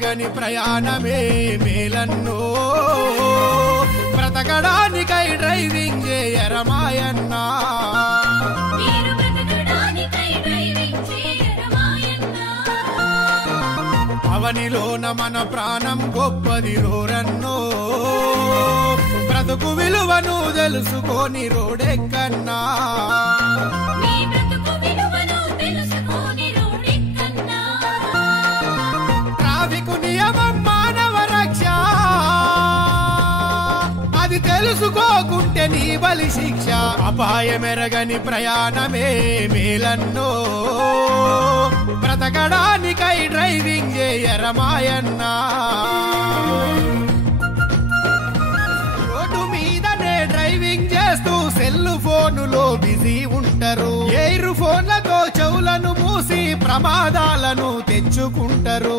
మెరగని ప్రయాణమే మేలన్నో బ్రతకడానికై driving చేయరమాయన్నా అవనిలోన మన ప్రాణం గొప్పది రోరన్నో బ్రతుకు విలువను తెలుసుకొని రోడెక్కన్నా ట్రాఫిక్ నియమం మానవ రక్ష అది తెలుసుకోకుంటే నీ బలి శిక్ష అపాయమెరగని ప్రయాణమే మేలన్నో బ్రతకడానికై డ్రైవింగ్ చేయరమాయన్నా రోడ్డు మీదనే డ్రైవింగ్ చేస్తూ సెల్ ఫోనులో బిజీ ఉంటారు ఎయిర్ ఫోన్లతో చెవులను మూసి ప్రమాదాలను తెచ్చుకుంటారు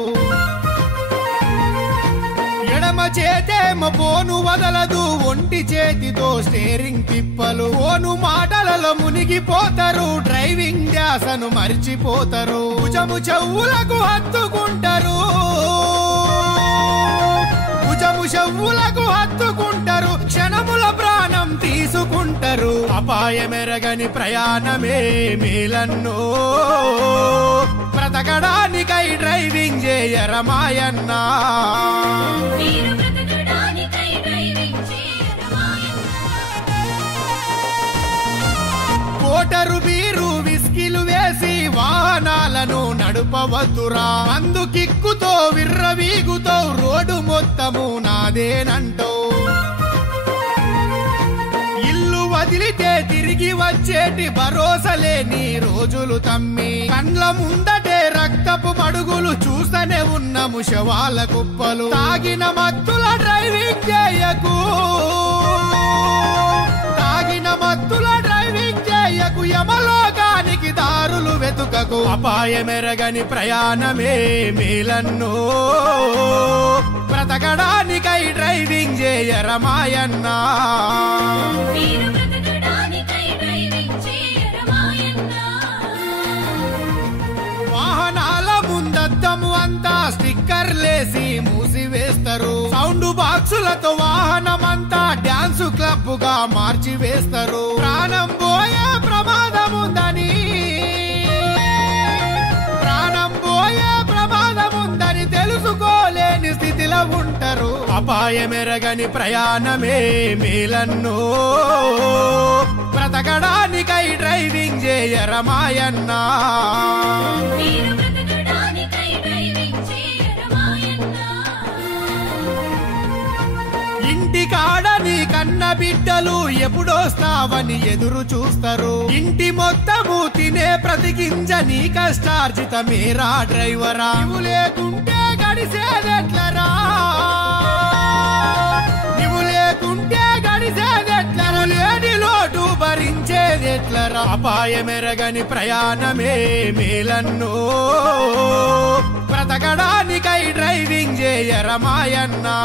ఎడమ చేతేమో ఫోను వదలదు ఒంటి చేతితో స్టీరింగ్ తిప్పలు ఫోను మాటలలో మునిగిపోతారు డ్రైవింగ్ ధ్యాసను మర్చిపోతారు భుజము చెవులకు హత్తుకుంటారు భుజము చెవులకు హత్తుకుంటారు క్షణముల ప్రాణం తీసుకుంటారు అపాయమెరగని ప్రయాణమే మేలన్నో బ్రతకడానికై డ్రైవింగ్ చేయరమాయన్నా కోటరు బీరు విస్కిలు వేసి వాహనాలను నడుపవద్దురా అందుకిక్కుతో విర్రవీగుతో రోడ్డు మొత్తము నాదేనంటో ఇల్లు వదిలితే తిరిగి వచ్చేటి భరోసలేని రోజులు తమ్మి కండ్ల ముందటే రక్తపు మడుగులు చూస్తూనే ఉన్నము శవాల కుప్పలు తాగిన మత్తుల డ్రైవింగ్ చేయకు తాగిన మత్తుల డ్రైవింగ్ చేయకు యమలోకానికి దారులు వెతుకకు అపాయమెరగని ప్రయాణమే మేలన్నో బ్రతకడానికై డ్రైవింగ్ చేయరమాయన్నా వాహనాల ముందద్దము అంతా స్టిక్కర్లేసి మూసివేస్తారు సౌండ్ బాక్సులతో వాహనమంతా డాన్స్ క్లబ్ గా మార్చి వేస్తారు ప్రాణం పోయే ప్రమాదముందని తెలుసుకోలేని స్థితిలో ఉంటారు అపాయమెరగని ప్రయాణమే మేలన్నో బ్రతకడానికై డ్రైవింగ్ చేయరమాయన్నా ఇంటికాడ నీ కన్న బిడ్డలు ఎప్పుడొస్తావని ఎదురు చూస్తారు ఇంటి మొత్తము తినే ప్రతికించ నీ కష్టార్జితమేరా డ్రైవరా నువ్వు లేకుంటే గడిసేదెట్లరా నువ్వు లేకుంటే గడిసేదెట్లరా లేని లోటు భరించేదెట్లరా అపాయమెరగని ప్రయాణమే మేలన్నో బ్రతకడానికై డ్రైవింగ్ చేయరమాయన్నా